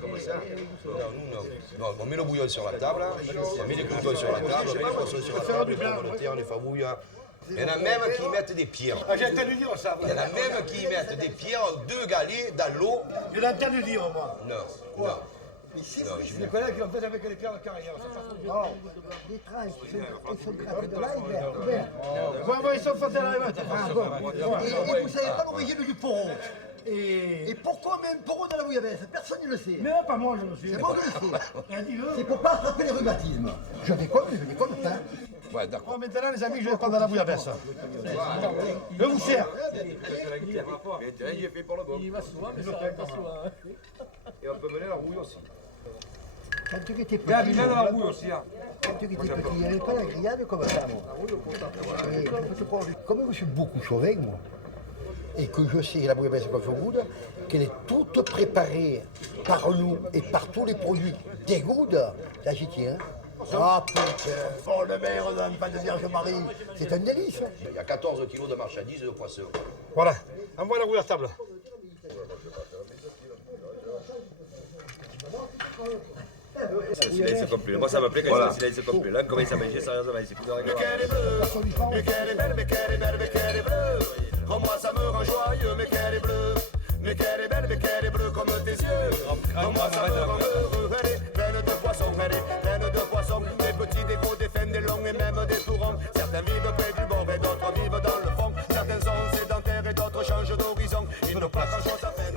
Comme ça. Non, on met le bouillon sur la table, on met les croutons sur la table, on met les poissons sur la table, les pommes de terre, les fabouilles. Il y en a même qui mettent des pierres. J'ai entendu dire ça. Il y en a même qui mettent des pierres, 2 galets dans l'eau. Je l'ai entendu dire, moi. Non. Ici, c'est des collègues qui l'ont fait avec les pierres de carrière. Alors, les tranches, ils sont grattés de l'ail vert. Ils sont faits à la mettre. Et vous ne savez pas l'origine du poron. Et pourquoi même poron dans la bouillabaisse? Personne ne le sait. Mais pas moi, je le sais. C'est moi qui le sais. C'est pour pas attraper les rhumatismes. Je déconne, hein. Ouais, d'accord. Maintenant, les amis, je vais prendre la bouillabaisse. Je vous sers. J'ai fait pour le bon. Il va souvent, mais ça va pas souvent. Et on peut mener la rouille aussi. Quand tu étais petit, Regarde, il vient dans la bouille aussi. quand tu étais petit, il n'y avait pas la grillade comme ça, moi. Comme je suis beaucoup sauvé, moi, et que je sais la bouillabaisse comme son goude, qu'elle est toute préparée par nous et par tous les produits des goudes, là j'y tiens. Ah putain, bonne mère d'un pas de Vierge Marie, c'est un délice. Il y a 14 kilos de marchandises de poissons. Voilà, envoie la rouille à table. C'est le silence complet. Moi, ça me plaît quand c'est le silence complet. Là, on commence à manger, sérieusement, c'est plus de règles. Mais qu'elle est belle, mais qu'elle est belle, mais qu'elle est bleue. Oh, moi, ça me rend joyeux, mais qu'elle est bleue. Mais qu'elle est belle, mais qu'elle est bleue comme tes yeux. Oh, moi, ça me rend heureux. Elle est pleine de poissons, elle est pleine de poissons. Des petits, des gros, des fins, des longs et même des tourons. Certains vivent près du bord et d'autres vivent dans le fond. Certains sont sédentaires et d'autres changent d'horizon. Ils n'ont pas grand-chose à faire.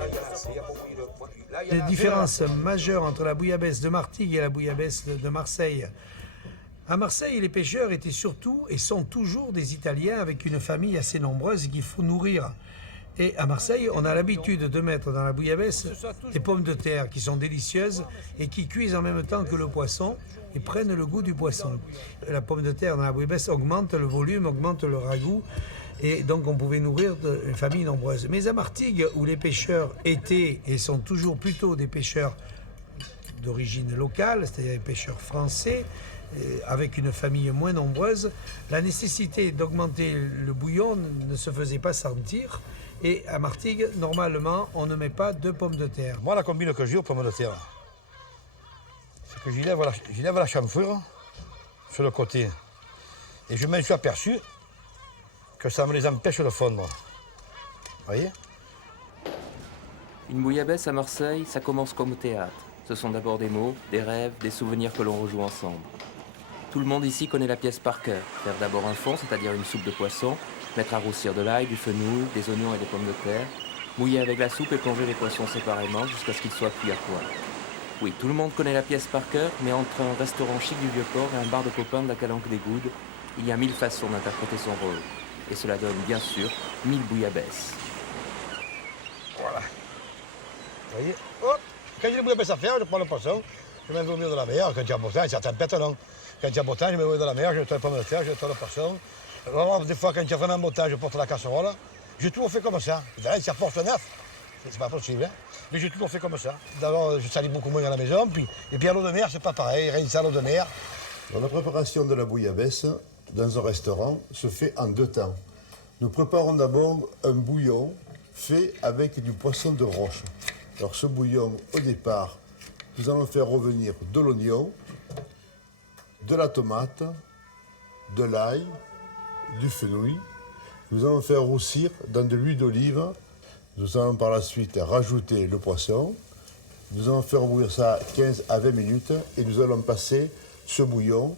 Les différences majeures entre la bouillabaisse de Martigues et la bouillabaisse de Marseille. À Marseille, les pêcheurs étaient surtout et sont toujours des Italiens avec une famille assez nombreuse qu'il faut nourrir. Et à Marseille, on a l'habitude de mettre dans la bouillabaisse des pommes de terre qui sont délicieuses et qui cuisent en même temps que le poisson et prennent le goût du poisson. La pomme de terre dans la bouillabaisse augmente le volume, augmente le ragoût. Et donc on pouvait nourrir une famille nombreuse. Mais à Martigues, où les pêcheurs étaient et sont toujours plutôt des pêcheurs d'origine locale, c'est-à-dire des pêcheurs français, avec une famille moins nombreuse, la nécessité d'augmenter le bouillon ne se faisait pas sentir. Et à Martigues, normalement, on ne met pas de pommes de terre. Moi, la combine que j'ai aux pommes de terre, c'est que j'y lève la chamfure sur le côté. Et je me suis aperçu que ça me les empêche de fondre. Vous voyez? Une bouillabaisse à Marseille, ça commence comme au théâtre. Ce sont d'abord des mots, des rêves, des souvenirs que l'on rejoue ensemble. Tout le monde ici connaît la pièce par cœur. Faire d'abord un fond, c'est-à-dire une soupe de poisson, mettre à roussir de l'ail, du fenouil, des oignons et des pommes de terre, mouiller avec la soupe et plonger les poissons séparément jusqu'à ce qu'ils soient cuits à poil. Oui, tout le monde connaît la pièce par cœur, mais entre un restaurant chic du Vieux-Port et un bar de copains de la Calanque des Goudes, il y a 1000 façons d'interpréter son rôle. Et cela donne, bien sûr, 1000 bouillabaisse. Voilà. Vous voyez? Hop. Quand j'ai des bouillabaisse à faire, je prends le poisson, je mets au milieu de la mer. Quand il y a beau temps, certains pètent, non. Quand il y a beau temps, je mets au milieu de la mer, je mets les pommes de terre, je mets le poisson. Alors, des fois, quand il y a vraiment beau temps, je porte la casserole. J'ai toujours fait comme ça. Là, il s'y apporte neuf. C'est pas possible, hein. Mais j'ai toujours fait comme ça. D'abord, je salis beaucoup moins à la maison, et puis à l'eau de mer, c'est pas pareil, rien à l'eau de mer. La préparation de la bouillabaisse dans un restaurant se fait en 2 temps. Nous préparons d'abord un bouillon fait avec du poisson de roche. Alors ce bouillon, au départ, nous allons faire revenir de l'oignon, de la tomate, de l'ail, du fenouil. Nous allons faire roussir dans de l'huile d'olive. Nous allons par la suite rajouter le poisson. Nous allons faire bouillir ça 15 à 20 minutes et nous allons passer ce bouillon.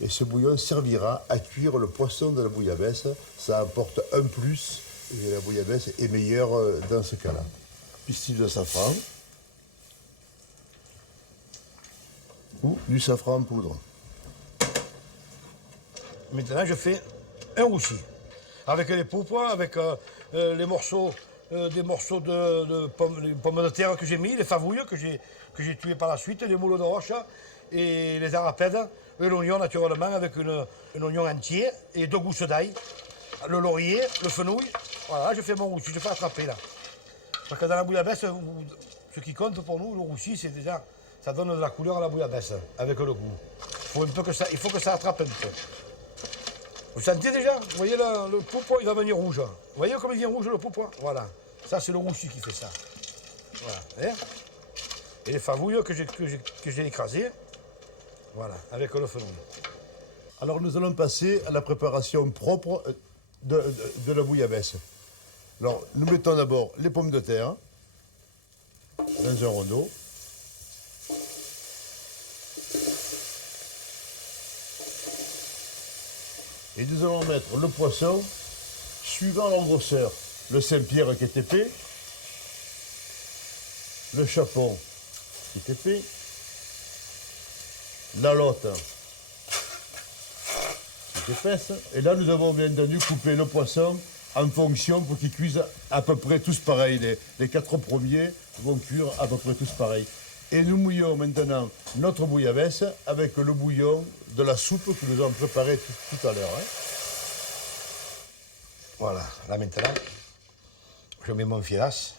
Et ce bouillon servira à cuire le poisson de la bouillabaisse. Ça apporte un plus et la bouillabaisse est meilleure dans ce cas-là. Pistil de safran ou du safran en poudre. Maintenant, je fais un roussi. Avec les poupes, avec les morceaux, des morceaux de pommes de terre que j'ai mis, les favouilles que j'ai tuées par la suite, les moules de roche et les arapèdes, et l'oignon naturellement avec un oignon entier et 2 gousses d'ail, le laurier, le fenouil. Voilà, je fais mon roussi, je fais attraper là. Parce que dans la bouillabaisse, ce qui compte pour nous, le roussi, c'est déjà, ça donne de la couleur à la bouillabaisse, avec le goût. Il faut que ça attrape un peu. Vous sentez déjà? Vous voyez le poupois, il va venir rouge. Vous voyez comme il vient rouge le poupois? Voilà. Ça, c'est le roussi qui fait ça. Voilà. Et les favouilles que j'ai écrasées, voilà, avec le fenouil. Alors nous allons passer à la préparation propre de la bouillabaisse. Alors nous mettons d'abord les pommes de terre dans un rondeau. Et nous allons mettre le poisson suivant leur grosseur. Le Saint-Pierre qui est épais, le chapon qui est épais, la lotte qui est épaisse. Et là, nous avons bien entendu coupé le poisson en fonction pour qu'ils cuisent à peu près tous pareil. Les 4 premiers vont cuire à peu près tous pareil. Et nous mouillons maintenant notre bouillabaisse avec le bouillon de la soupe que nous avons préparée tout à l'heure. Voilà, là maintenant, je mets mon filasse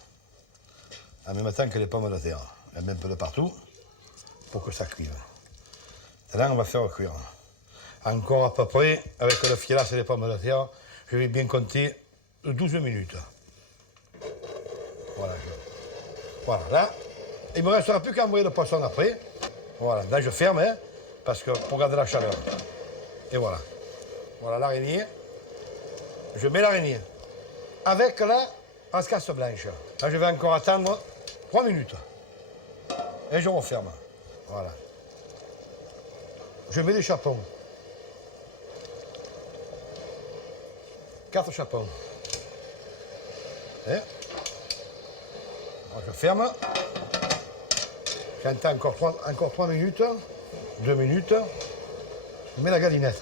en même temps que les pommes de terre. Je mets un peu de partout pour que ça cuive. Maintenant, on va faire cuire. Encore à peu près, avec le filasse et les pommes de terre, je vais bien compter 12 minutes. Voilà, voilà, là, il ne me restera plus qu'à envoyer le poisson après. Voilà, là je ferme, hein, parce que pour garder la chaleur. Et voilà. Voilà l'araignée. Je mets l'araignée. Avec là, en casse blanche. Là, je vais encore attendre 3 minutes. Et je referme. Voilà. Je mets les chapons. 4 chapons. Et alors, je ferme. J'attends encore 3 minutes. 2 minutes. Je mets la galinette.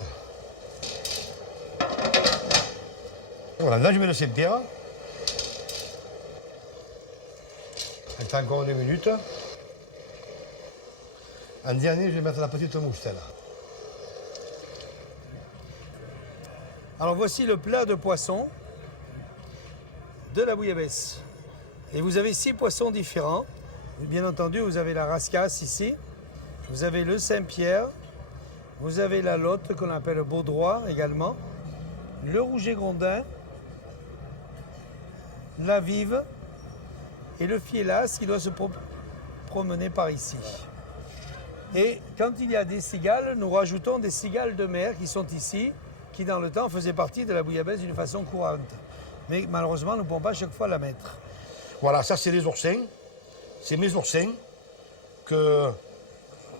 Voilà, là je mets le Saint-Pierre. J'attends encore 2 minutes. En dernier, je vais mettre la petite moustelle. Alors voici le plat de poisson de la bouillabaisse. Et vous avez 6 poissons différents. Bien entendu, vous avez la rascasse ici. Vous avez le Saint-Pierre. Vous avez la lotte qu'on appelle baudroie également. Le rouget grondin. La vive. Et le fiélas qui doit se promener par ici. Et quand il y a des cigales, nous rajoutons des cigales de mer qui sont ici, qui dans le temps faisaient partie de la bouillabaisse d'une façon courante. Mais malheureusement, nous ne pouvons pas à chaque fois la mettre. Voilà, ça c'est les oursins. C'est mes oursins que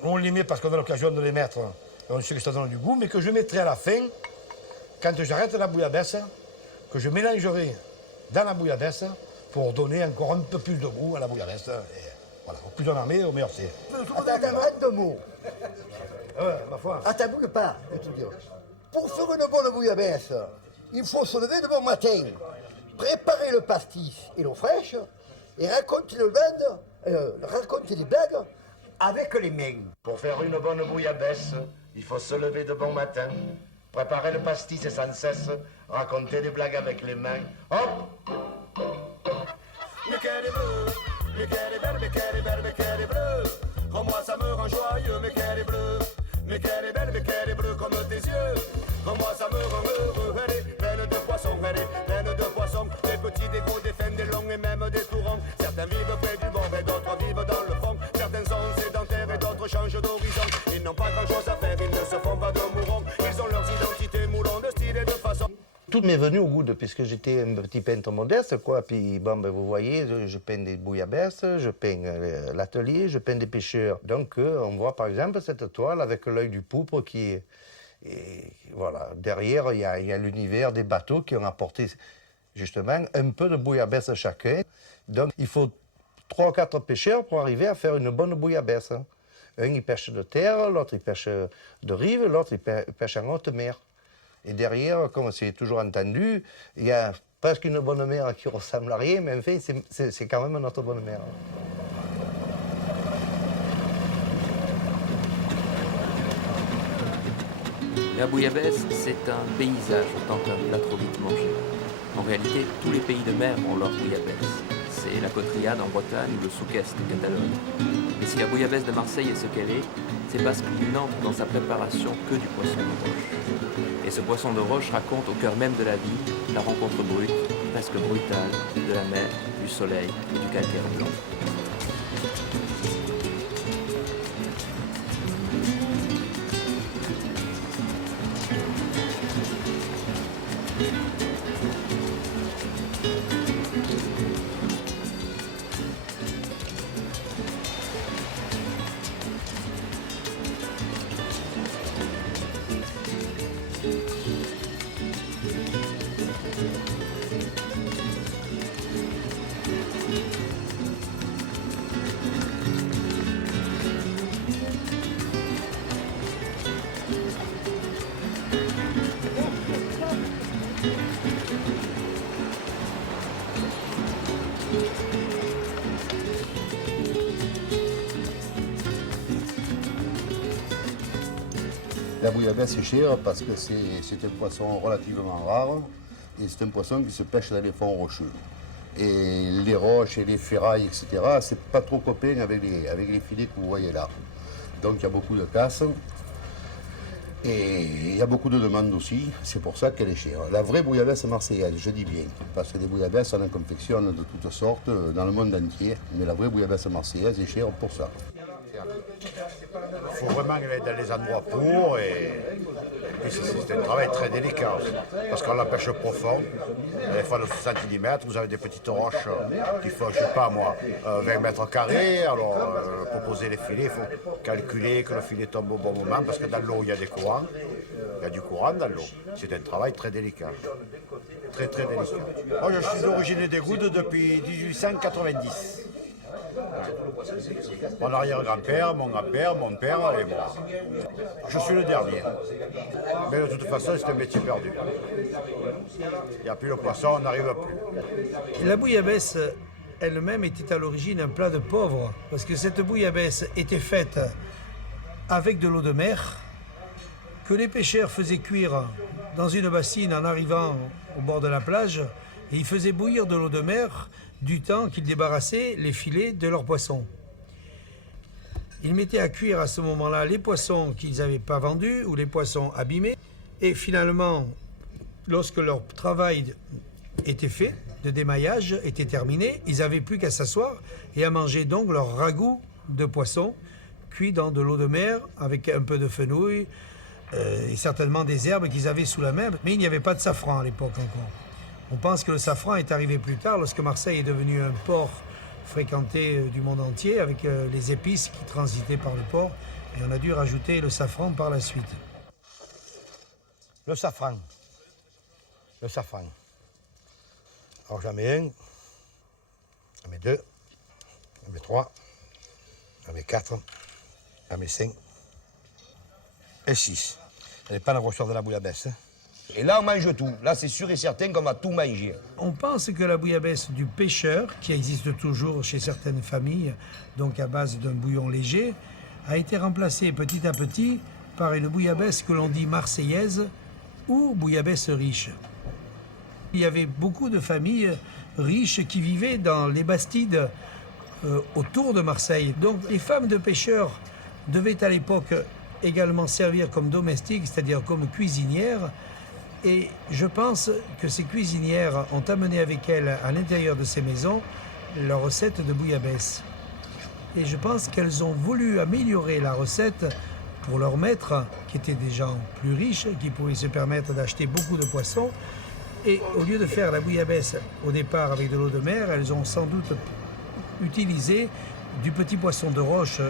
on les met parce qu'on a l'occasion de les mettre. Et on sait que ça donne du goût, mais que je mettrai à la fin, quand j'arrête la bouillabaisse, que je mélangerai dans la bouillabaisse pour donner encore un peu plus de goût à la bouillabaisse. Et voilà, au plus on en met, au meilleur c'est. Attends, un de mots. Ouais, ma foi. À ta bouille pas, je te dis. Pour faire une bonne bouillabaisse, il faut se lever de bon matin, préparer le pastis et l'eau fraîche, et raconter des blagues avec les mains. Pour faire une bonne bouillabaisse, il faut se lever de bon matin, préparer le pastis et sans cesse raconter des blagues avec les mains. Hop! En moi ça me rend joyeux, mais qu'elle est bleue. Mais qu'elle est belle, mais qu'elle est bleue comme tes yeux. En moi ça me rend heureux, elle est pleine de poissons, elle est pleine de poissons. Des petits, des gros, des fins, des longs et même des tourants. Certains vivent près du bord et d'autres vivent dans le fond. Certains sont sédentaires et d'autres changent d'horizon. Ils n'ont pas grand chose à faire, ils ne se font pas de mourants. Ils ont leurs identités moulants de style et de façon. Tout m'est venu au goût puisque j'étais un petit peintre modeste, quoi. Puis, bon, ben, vous voyez, je peins des bouillabaisses, je peins l'atelier, je peins des pêcheurs. Donc, on voit par exemple cette toile avec l'œil du pourpre qui est... Et voilà, derrière, il y a l'univers des bateaux qui ont apporté justement un peu de bouillabaisse chacun. Donc, il faut 3 ou 4 pêcheurs pour arriver à faire une bonne bouillabaisse. Un, il pêche de terre, l'autre, il pêche de rive, l'autre, il pêche en haute mer. Et derrière, comme c'est toujours entendu, il y a presque une bonne mer qui ressemble à rien, mais en fait, c'est quand même notre bonne mer. La bouillabaisse, c'est un paysage autant qu'un plat trop vite mangé. En réalité, tous les pays de mer ont leur bouillabaisse. C'est la Côte-Riade en Bretagne ou le Souk-Est en Catalogne. Mais si la bouillabaisse de Marseille est ce qu'elle est, c'est parce qu'il n'entre dans sa préparation que du poisson de roche. Et ce poisson de roche raconte au cœur même de la vie la rencontre brute, presque brutale, de la mer, du soleil et du calcaire blanc. La bouillabaisse est chère parce que c'est un poisson relativement rare et c'est un poisson qui se pêche dans les fonds rocheux. Et les roches et les ferrailles, etc., c'est pas trop copain avec les filets que vous voyez là. Donc il y a beaucoup de casse et il y a beaucoup de demandes aussi, c'est pour ça qu'elle est chère. La vraie bouillabaisse marseillaise, je dis bien, parce que des bouillabaisses on en confectionne de toutes sortes dans le monde entier, mais la vraie bouillabaisse marseillaise est chère pour ça. Il faut vraiment aller dans les endroits pour et puis c'est un travail très délicat aussi, parce qu'on la pêche profond, des fois de 60 cm, vous avez des petites roches qui font, je sais pas moi, 20 mètres carrés, alors pour poser les filets, il faut calculer que le filet tombe au bon moment, parce que dans l'eau il y a des courants, il y a du courant dans l'eau, c'est un travail très délicat, très très délicat. Moi je suis d'origine des Goudes depuis 1890. Mon arrière-grand-père, mon grand-père, mon père et moi. Je suis le dernier. Mais de toute façon, c'est un métier perdu. Il n'y a plus le poisson, on n'arrive plus. La bouillabaisse elle-même était à l'origine un plat de pauvres, parce que cette bouillabaisse était faite avec de l'eau de mer, que les pêcheurs faisaient cuire dans une bassine en arrivant au bord de la plage, et ils faisaient bouillir de l'eau de mer du temps qu'ils débarrassaient les filets de leurs poissons. Ils mettaient à cuire à ce moment-là les poissons qu'ils n'avaient pas vendus ou les poissons abîmés. Et finalement, lorsque leur travail était fait, de démaillage était terminé, ils n'avaient plus qu'à s'asseoir et à manger donc leur ragoût de poisson cuit dans de l'eau de mer avec un peu de fenouil et certainement des herbes qu'ils avaient sous la main. Mais il n'y avait pas de safran à l'époque encore. On pense que le safran est arrivé plus tard, lorsque Marseille est devenu un port fréquenté du monde entier, avec les épices qui transitaient par le port, et on a dû rajouter le safran par la suite. Le safran. Le safran. Alors j'en mets un, j'en mets deux, j'en mets trois, j'en mets quatre, j'en mets cinq et six. Ça dépend de la grosseur de la bouillabaisse. Et là, on mange tout. Là, c'est sûr et certain qu'on va tout manger. On pense que la bouillabaisse du pêcheur, qui existe toujours chez certaines familles, donc à base d'un bouillon léger, a été remplacée petit à petit par une bouillabaisse que l'on dit marseillaise ou bouillabaisse riche. Il y avait beaucoup de familles riches qui vivaient dans les bastides autour de Marseille. Donc les femmes de pêcheurs devaient à l'époque également servir comme domestiques, c'est-à-dire comme cuisinières. Et je pense que ces cuisinières ont amené avec elles, à l'intérieur de ces maisons, leur recette de bouillabaisse. Et je pense qu'elles ont voulu améliorer la recette pour leurs maîtres, qui étaient des gens plus riches, qui pouvaient se permettre d'acheter beaucoup de poissons. Et au lieu de faire la bouillabaisse au départ avec de l'eau de mer, elles ont sans doute utilisé du petit poisson de roche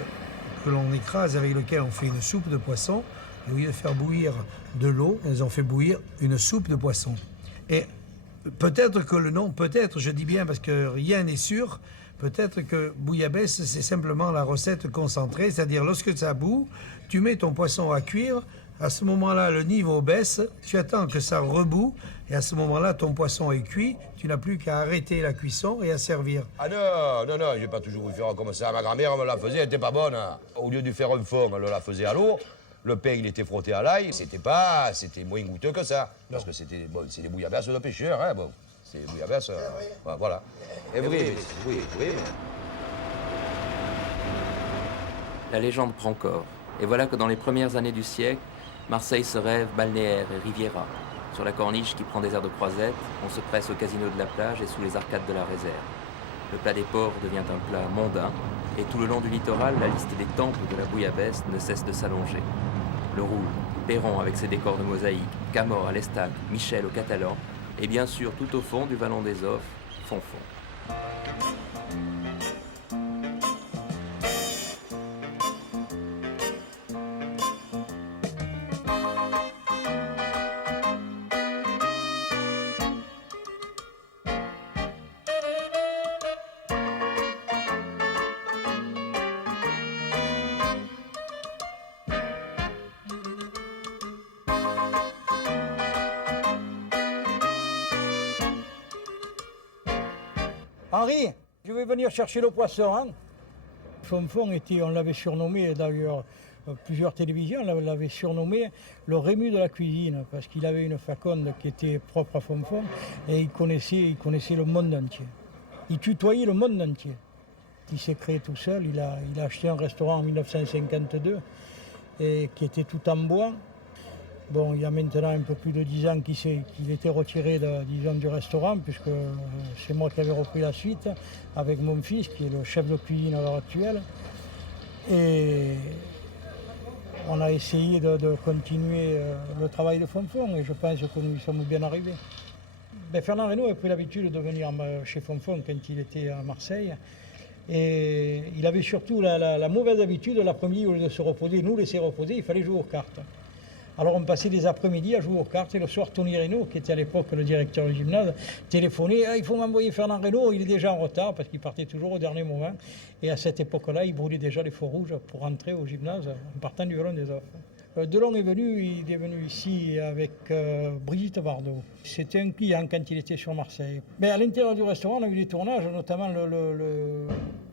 que l'on écrase, avec lequel on fait une soupe de poisson. Au lieu de faire bouillir de l'eau, elles ont fait bouillir une soupe de poisson. Et peut-être que le nom, peut-être, je dis bien parce que rien n'est sûr, peut-être que bouillabaisse, c'est simplement la recette concentrée, c'est-à-dire lorsque ça bout, tu mets ton poisson à cuire, à ce moment-là, le niveau baisse, tu attends que ça rebout, et à ce moment-là, ton poisson est cuit, tu n'as plus qu'à arrêter la cuisson et à servir. Ah non, j'ai pas toujours voulu faire comme ça. Ma grand-mère me la faisait, elle était pas bonne. Au lieu de faire un fond, elle la faisait à l'eau. Le pain, il était frotté à l'ail, c'était moins goûteux que ça. Parce que c'est des bouillabaisse de pêcheurs, hein, bon. C'est des bouillabaisse, voilà. Et oui. La légende prend corps. Et voilà que dans les premières années du siècle, Marseille se rêve balnéaire et riviera. Sur la corniche qui prend des airs de croisette, on se presse au casino de la plage et sous les arcades de la réserve. Le plat des porcs devient un plat mondain, Et tout le long du littoral, la liste des temples de la bouillabaisse ne cesse de s'allonger. Le Roule, Perron avec ses décors de mosaïque, Camor à l'Estac, Michel au Catalan, et bien sûr tout au fond du vallon des Offres, Fonfon. Henri, je vais venir chercher le poisson. Hein. Fonfon était, on l'avait surnommé d'ailleurs, plusieurs télévisions l'avaient surnommé le Rému de la cuisine, parce qu'il avait une faconde qui était propre à Fonfon et il connaissait le monde entier. Il tutoyait le monde entier. Il s'est créé tout seul, il a acheté un restaurant en 1952 et qui était tout en bois. Bon, il y a maintenant un peu plus de 10 ans qu'il était retiré du restaurant, puisque c'est moi qui avais repris la suite avec mon fils, qui est le chef de cuisine à l'heure actuelle. Et on a essayé de continuer le travail de Fonfon, et je pense que nous y sommes bien arrivés. Fernand Reynaud a pris l'habitude de venir chez Fonfon quand il était à Marseille. Et il avait surtout la mauvaise habitude, l'après-midi, au lieu de se reposer, nous laisser reposer, il fallait jouer aux cartes. Alors on passait des après-midi à jouer aux cartes et le soir, Tony Reynaud, qui était à l'époque le directeur du gymnase, téléphonait « il faut m'envoyer Fernand Reynaud, il est déjà en retard » parce qu'il partait toujours au dernier moment. Et à cette époque-là, il brûlait déjà les feux rouges pour rentrer au gymnase en partant du vallon des Offres. Delon il est venu ici avec Brigitte Bardot. C'était un client quand il était sur Marseille. Mais à l'intérieur du restaurant, on a eu des tournages, notamment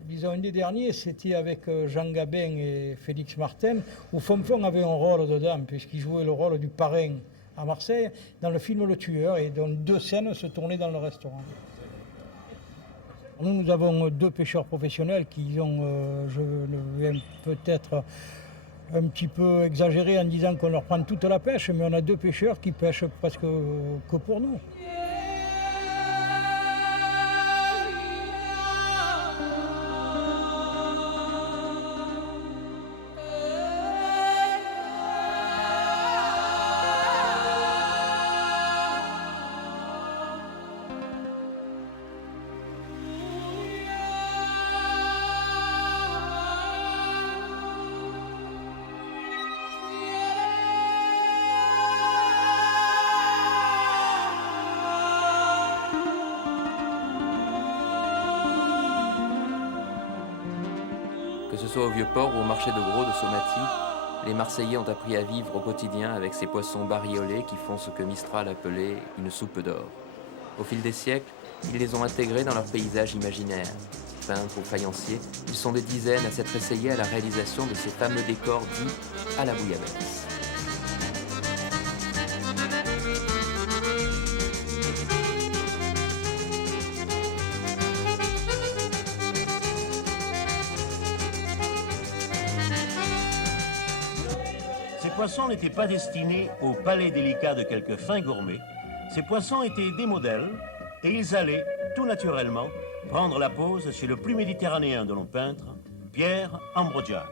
disons, un des derniers, c'était avec Jean Gabin et Félix Martin, où Fonfon avait un rôle dedans, puisqu'il jouait le rôle du parrain à Marseille, dans le film Le Tueur, et dont 2 scènes se tournaient dans le restaurant. Nous avons 2 pêcheurs professionnels qui ont, je vais peut-être un petit peu exagérer en disant qu'on leur prend toute la pêche, mais on a 2 pêcheurs qui pêchent presque que pour nous. Que ce soit au Vieux-Port ou au marché de gros de Somati, les Marseillais ont appris à vivre au quotidien avec ces poissons bariolés qui font ce que Mistral appelait une soupe d'or. Au fil des siècles, ils les ont intégrés dans leur paysage imaginaire. Peintres ou faïenciers, ils sont des dizaines à s'être essayés à la réalisation de ces fameux décors dits à la bouillabaisse. Ces poissons n'étaient pas destinés au palais délicat de quelques fins gourmets. Ces poissons étaient des modèles et ils allaient, tout naturellement, prendre la pose chez le plus méditerranéen de nos peintres, Pierre Ambrogiani.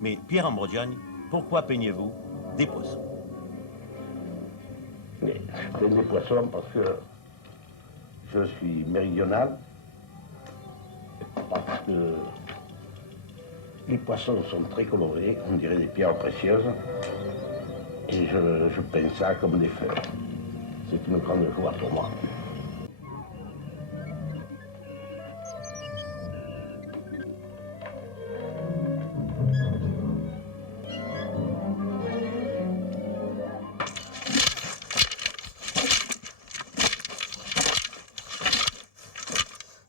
Mais Pierre Ambrogiani, pourquoi peignez-vous des poissons? Mais je peins des poissons parce que je suis méridional, parce que les poissons sont très colorés, on dirait des pierres précieuses, et je peins ça comme des feuilles. C'est une grande joie pour moi.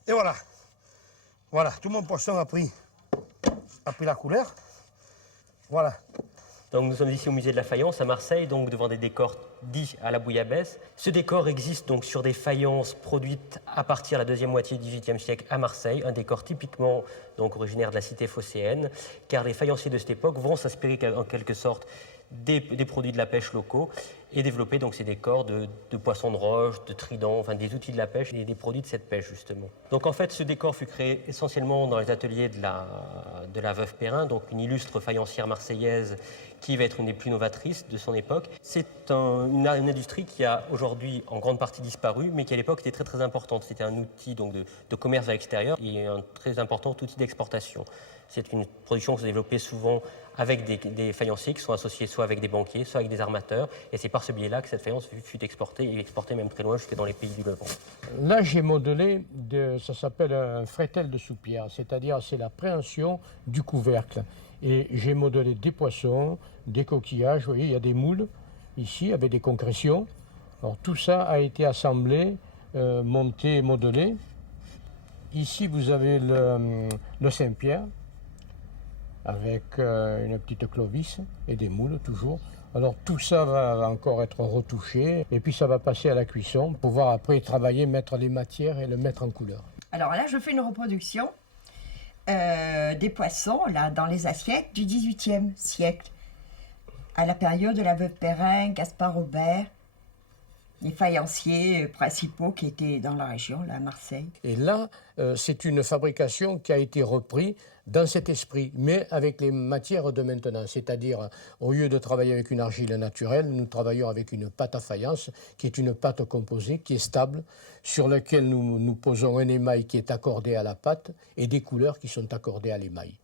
Et voilà. Voilà, tout mon poisson a pris la couleur. Voilà. Donc nous sommes ici au musée de la faïence à Marseille, donc devant des décors dits à la bouillabaisse. Ce décor existe donc sur des faïences produites à partir de la deuxième moitié du XVIIIe siècle à Marseille, un décor typiquement donc originaire de la cité phocéenne, car les faïenciers de cette époque vont s'inspirer en quelque sorte des produits de la pêche locaux et développer donc ces décors de poissons de roche, de tridents, enfin des outils de la pêche et des produits de cette pêche justement. Donc en fait ce décor fut créé essentiellement dans les ateliers de la Veuve Perrin, donc une illustre faïencière marseillaise qui va être une des plus novatrices de son époque. C'est une industrie qui a aujourd'hui en grande partie disparu, mais qui à l'époque était très très importante. C'était un outil donc, de commerce à l'extérieur et un très important outil d'exportation. C'est une production qui se développait souvent avec des faïenciers qui sont associés soit avec des banquiers, soit avec des armateurs. Et c'est par ce biais-là que cette faïence fut exportée, et exportée même très loin, jusque dans les pays du Levant. Là, j'ai modelé, ça s'appelle un fretel de soupière, c'est-à-dire c'est la préhension du couvercle. Et j'ai modelé des poissons, des coquillages, vous voyez, il y a des moules ici avec des concrétions. Alors tout ça a été assemblé, monté, modelé. Ici, vous avez le Saint-Pierre, avec une petite clovis et des moules toujours. Alors tout ça va encore être retouché et puis ça va passer à la cuisson pour pouvoir après travailler, mettre les matières et le mettre en couleur. Alors là, je fais une reproduction des poissons là, dans les assiettes du XVIIIe siècle, à la période de la Veuve Perrin, Gaspard Aubert, les faïenciers principaux qui étaient dans la région, là, à Marseille. Et là, c'est une fabrication qui a été reprise dans cet esprit, mais avec les matières de maintenant. C'est-à-dire, au lieu de travailler avec une argile naturelle, nous travaillons avec une pâte à faïence, qui est une pâte composée, qui est stable, sur laquelle nous posons un émail qui est accordé à la pâte et des couleurs qui sont accordées à l'émail.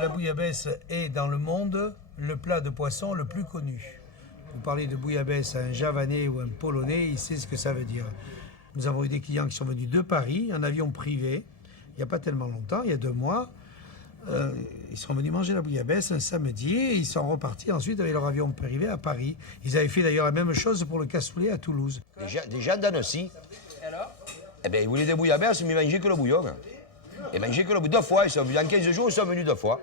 La bouillabaisse est dans le monde le plat de poisson le plus connu. Vous parlez de bouillabaisse à un Javanais ou un Polonais, il sait ce que ça veut dire. Nous avons eu des clients qui sont venus de Paris en avion privé, il n'y a pas tellement longtemps, il y a 2 mois. Ils sont venus manger la bouillabaisse un samedi et ils sont repartis ensuite avec leur avion privé à Paris. Ils avaient fait d'ailleurs la même chose pour le cassoulet à Toulouse. Des gens d'Annecy, eh ben, ils voulaient des bouillabaisse, mais ils mangeaient que le bouillon. Ils mangeaient que le bouillon. 2 fois, ils sont venus. En 15 jours, ils sont venus 2 fois.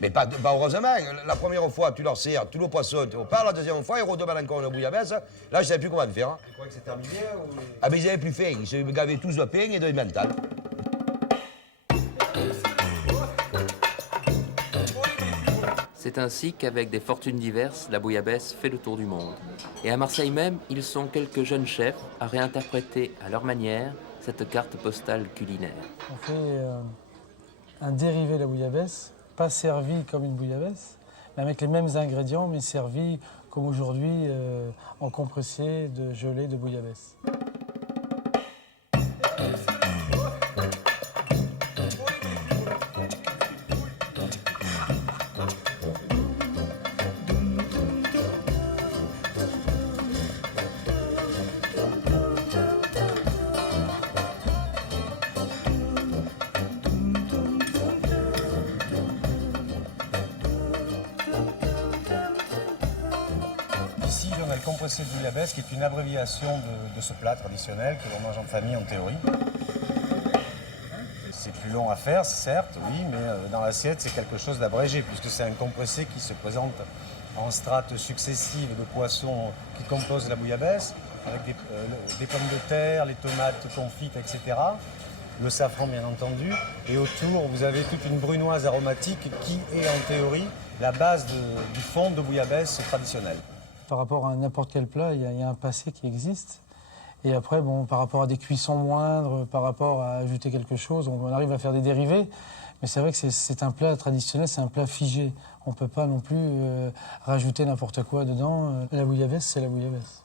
Mais pas heureusement. La première fois, tu leur sers tout le poisson, tu repars. La deuxième fois, ils redemandent encore une bouillabaisse. Là, je ne savais plus comment faire. Tu crois que c'est terminé ou... Ah, mais ils n'avaient plus faim. Ils se gavaient tous de pain et de mental. C'est ainsi qu'avec des fortunes diverses, la bouillabaisse fait le tour du monde. Et à Marseille même, ils sont quelques jeunes chefs à réinterpréter à leur manière cette carte postale culinaire. On fait un dérivé de la bouillabaisse, pas servi comme une bouillabaisse, mais avec les mêmes ingrédients, mais servi comme aujourd'hui en compressé de gelée de bouillabaisse. Ici, on a le compressé de bouillabaisse, qui est une abréviation de ce plat traditionnel que l'on mange en famille en théorie. C'est plus long à faire, certes, oui, mais dans l'assiette, c'est quelque chose d'abrégé, puisque c'est un compressé qui se présente en strates successives de poissons qui composent la bouillabaisse, avec des pommes de terre, les tomates confites, etc. Le safran, bien entendu. Et autour, vous avez toute une brunoise aromatique qui est, en théorie, la base du fond de bouillabaisse traditionnel. Par rapport à n'importe quel plat, il y a un passé qui existe. Et après, bon, par rapport à des cuissons moindres, par rapport à ajouter quelque chose, on arrive à faire des dérivés. Mais c'est vrai que c'est un plat traditionnel, c'est un plat figé. On ne peut pas non plus rajouter n'importe quoi dedans. La bouillabaisse, c'est la bouillabaisse.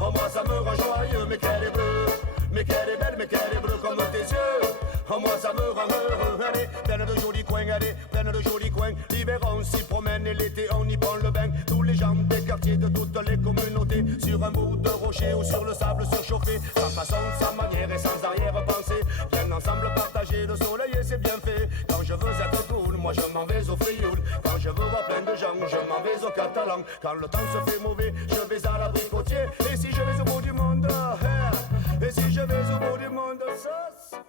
Oh moi ça me rend joyeux, mais qu'elle est bleue, mais qu'elle est belle, mais qu'elle est bleue comme tes yeux. Oh moi ça me rend heureux, elle est pleine de jolis coins, elle est pleine de jolis coins. L'hiver on s'y promène et l'été on y prend le bain. Tous les gens des quartiers de toutes les communautés, sur un bout de rocher ou sur le sable surchauffé. Sa façon, sa manière et sans arrière-pensée, bien ensemble partager le soleil et c'est bien fait. Quand je veux être cool, moi je m'en vais au Frioul. Quand je veux voir plein de gens, je m'en vais au Catalan. Quand le temps se fait mauvais, je vais à l'abricotier. Et si je vais au bout du monde, et si je je vais au bout du monde, sauce.